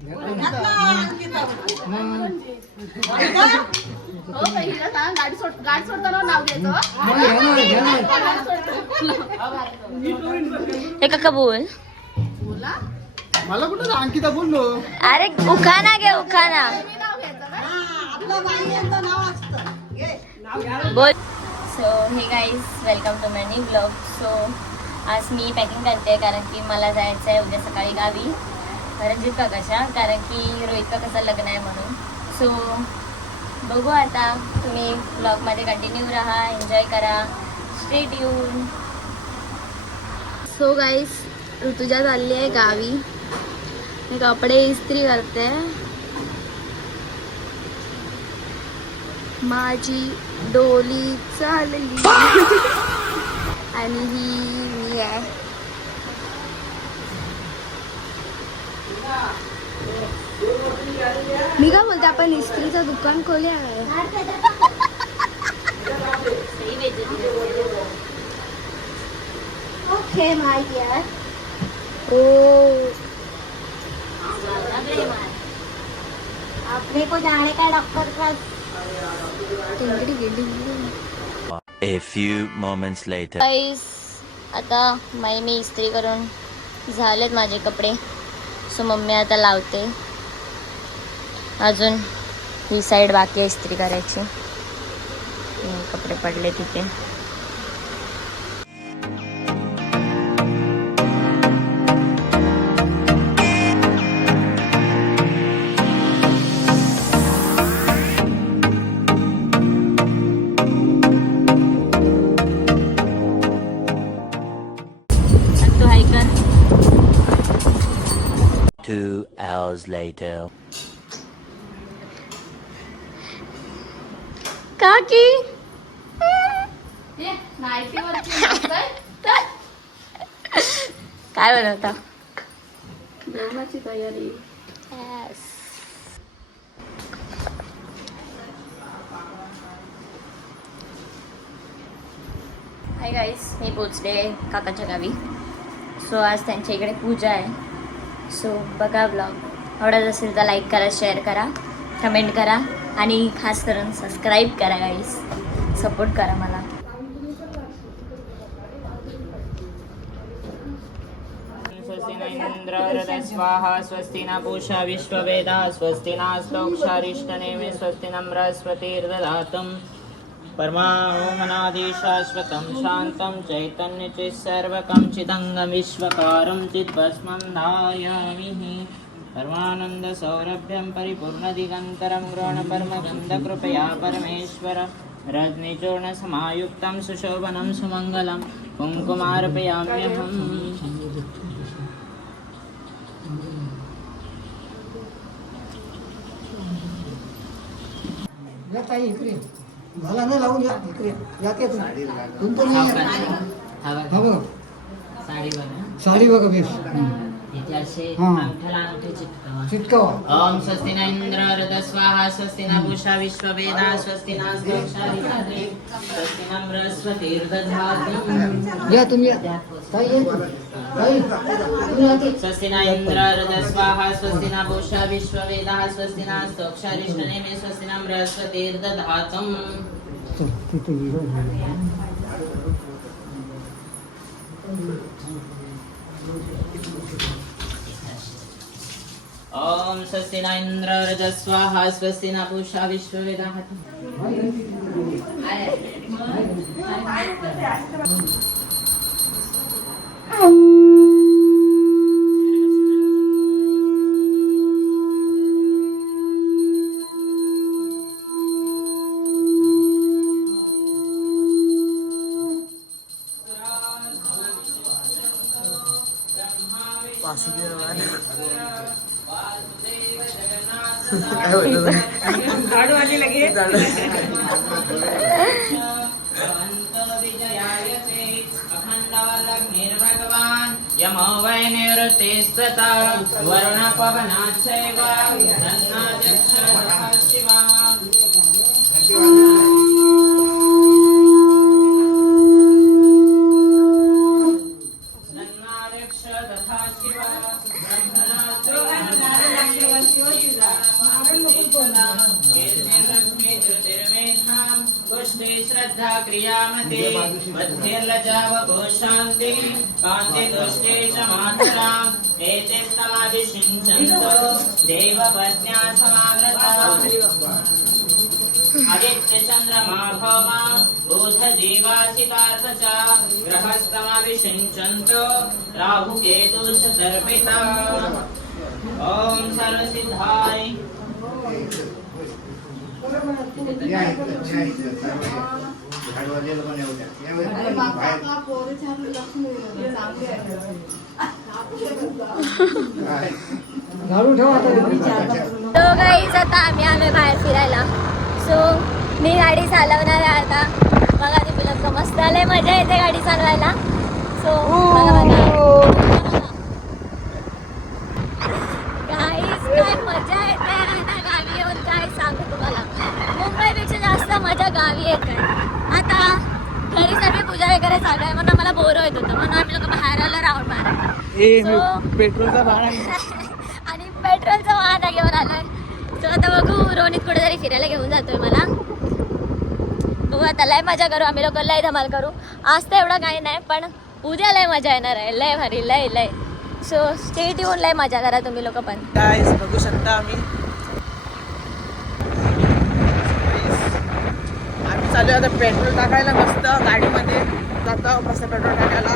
काका बोल. मला कुठं अंकिता बोललो. अरे उखाना घे उखाना. बोल. So hey guys welcome to my new vlog. So आज मी पॅकिंग करते कारण की मला जायचं आहे उद्या सकाळी गावी रणजित काकाच्या, कारण की रोहित काकाचं लग्न आहे म्हणून. सो बघू आता, तुम्ही ब्लॉगमध्ये कंटिन्यू राहा, एन्जॉय करा, stay tune. So guys Rutuja चालली आहे गावी. मी कपडे इस्त्री करते. माझी डोली चालली आणि ही मी आहे. मी काय बोलते, आपण इस्त्रीचं दुकान खोलूया. ओके माय डियर. ओ आपने को जाने का डॉक्टर का. A few moments later. गाईस आता मी इस्त्री करून झालेत माझे कपडे. सो मम्मी आता लावते. अजून ही साईड बाकी आहे इस्त्री करायची. कपडे पडले तिथे. तो हाय कर. 2 hours later. काकी काय बनवता? जेवणाची तयारी. हाय गाईस, मी पोचले काकाच्या गावी. सो आज त्यांच्या इकडे पूजा आहे. सो बघा ब्लॉग. आवडत असेल तर लाईक करा, शेअर करा, कमेंट करा आणि खास करून सबस्क्राईब करा गाईस. सपोर्ट करा मला. स्वस्ति न इंद्र स्वाहा स्वस्ति न पूषा विश्ववेदाः स्वस्ति नस्तोक्षारिष्टनेमि स्वस्ति न बृहस्पतिर्दधातुम् परमाणुमनादि शाश्वतं शान्तं चैतन्यचित्सर्वकं चिदङ्गं विश्वकारं चिद्भस्मं ध्यायामि. परमानन्दसौरभ्यं परिपूर्णदिगन्तरं गृहणपरमगन्धकृपया परमेश्वर रजनीचूर्णसमायुक्तं सुशोभनं सुमङ्गलं कुङ्कुमार्पयाम्यहम्. या ताई इकडे मला नाही लावून या इकडे या की तुम्ही साडी बघा बेस. चिटकावा. ओम स्वस्ति न इंद्र हृदय स्वाहा स्वस्ति न पूषा विश्ववेदाः स्वस्ति नस्तोक्षारिष्टनेमि स्वस्ति न बृहस्पतिर्दधातुम्. या तुम्ही ताई ताई तुम्ही आते. स्वस्ति न इंद्र हृदय स्वाहा स्वस्ति न पूषा विश्ववेदाः स्वस्ति नस्तोक्षारिष्टनेमि स्वस्ति न बृहस्पतिर्दधातुम्. ओम स्वस्ति न इंद्र हृदय स्वाहा स्वस्ति न पूषा विश्ववेदाः. यमो वै निवृत्तिस्तथा वरुणपवनाच्चैव धन्नाध्यक्षः शिवा. धन्नाध्यक्ष तथा शिवा ब्रह्मणाच्च श्री श्रद्धा क्रियामते मध्यर्लजावको शान्ति कान्ते दुष्टे च मातरा एते समाभिषिञ्चन्तो देवपत्न्या समाव्रता आदित्य चंद्रमा भौमा बुध जीवासितार्थ च ग्रहस्तमाभिषिञ्चन्तो राहु केतु च सर्पिता ओम सर्वसिद्धाय घालून ठेवा आता. तो गाईज आता आम्ही आलोय बाहेर फिरायला. सो मी गाडी चालवणार आहे आता. बघा ते बिलक मस्त आलंय, मजा येते गाडी चालवायला. सो बघा बघा गाईज काय मजा येते आता गावी येऊन, काय सांगू तुम्हाला. मुंबईपेक्षा जास्त मजा गावी येते. आता घरी सगळी पूजा वगैरे चालू आहे म्हणून मला बोर होत होतं, म्हणून आम्ही लोक बाहेर आलो राऊंड मारायला. पेट्रोलचा भाडा आणि पेट्रोलचं वाहन घेऊन आलोय. सो आता बघू, रोनित कुठेतरी फिरायला घेऊन जातोय मला. बघू आता लय मजा करू आम्ही लोक, लय धमाल करू. आज तर एवढं काही नाही, पण उद्या लय मजा येणार आहे, लय भारी लय लय. सो स्टेट येऊन लय मजा करा तुम्ही लोक पण. गाईस बघू शकता आम्ही चालू आता पेट्रोल टाकायला. मस्त गाडीमध्ये जातो, मस्त पेट्रोल टाकायला.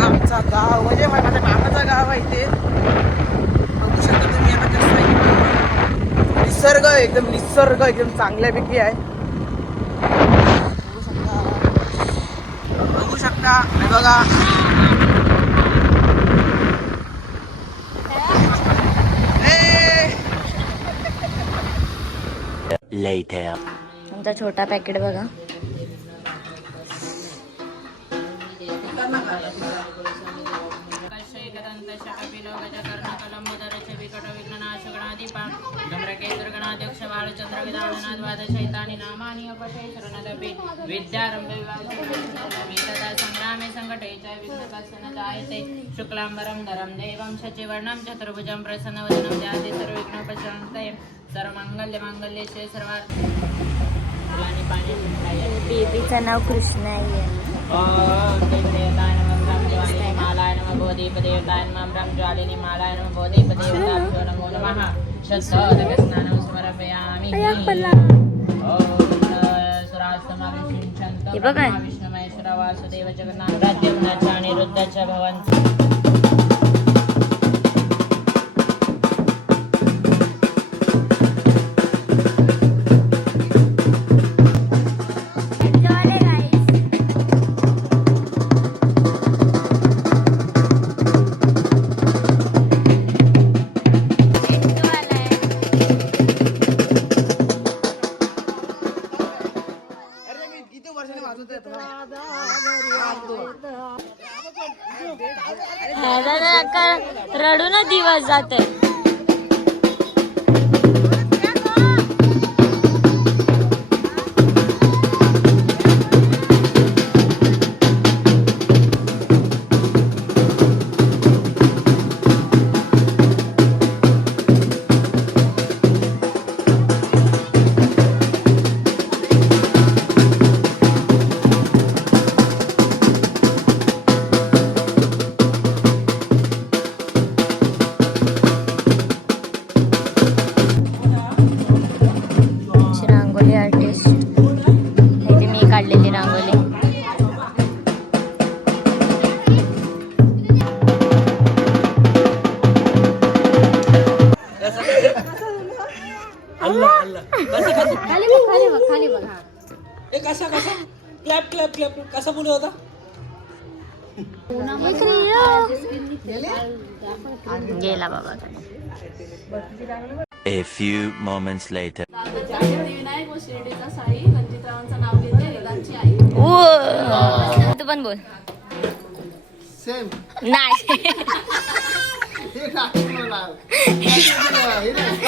आमचा गाव म्हणजे माझ्या मामाचं गाव आहे इथे. बघू शकता तुम्ही आता कसं आहे. निसर्ग एकदम चांगल्यापैकी आहे. बघू शकता हे बघा. Later. आमचा छोटा पॅकेट बघा. शुक्लांबरं धरं देवं शचिवर्णं चतुर्भुजं प्रसन्नवदनं ध्यायेत् सर्वविघ्नोपशान्तये सर्वमंगल्ये शिवे सर्वार्थ. बेबीचं नाव कृष्ण आहे. ओम देवदेवताय नमः ब्रह्मज्वालिनी मालाय नमः बोधिपदेवताय नमः ब्रह्मज्वालिनी मालाय नमः बोधिपदेवताभ्यो नमो नमः. शतशतकस्नानं समर्पयामि. हे बघ काय. विष्णु महेश्वर वासुदेव जगन्नाथ राज्यवनाथ अनिरुद्धच भवन्तु. रडून दिवस जाते. रांगोली आर्टिस्ट इथे मी काढलेली रांगोली. खाली बघ. कसा क्लॅप क्लॅप क्लॅप कसा पुढे होता. गेला बाबा. A few moments later. Vinayak व शिर्डीचा साई रंजितरावांचं नाव घेते. वेदांची आई. तू पण बोल. सेम नाही. हे नाटक मला. हे नाही.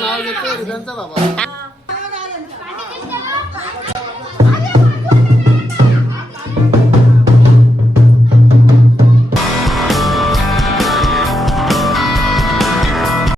नाव घेतो रिझनचा बाबा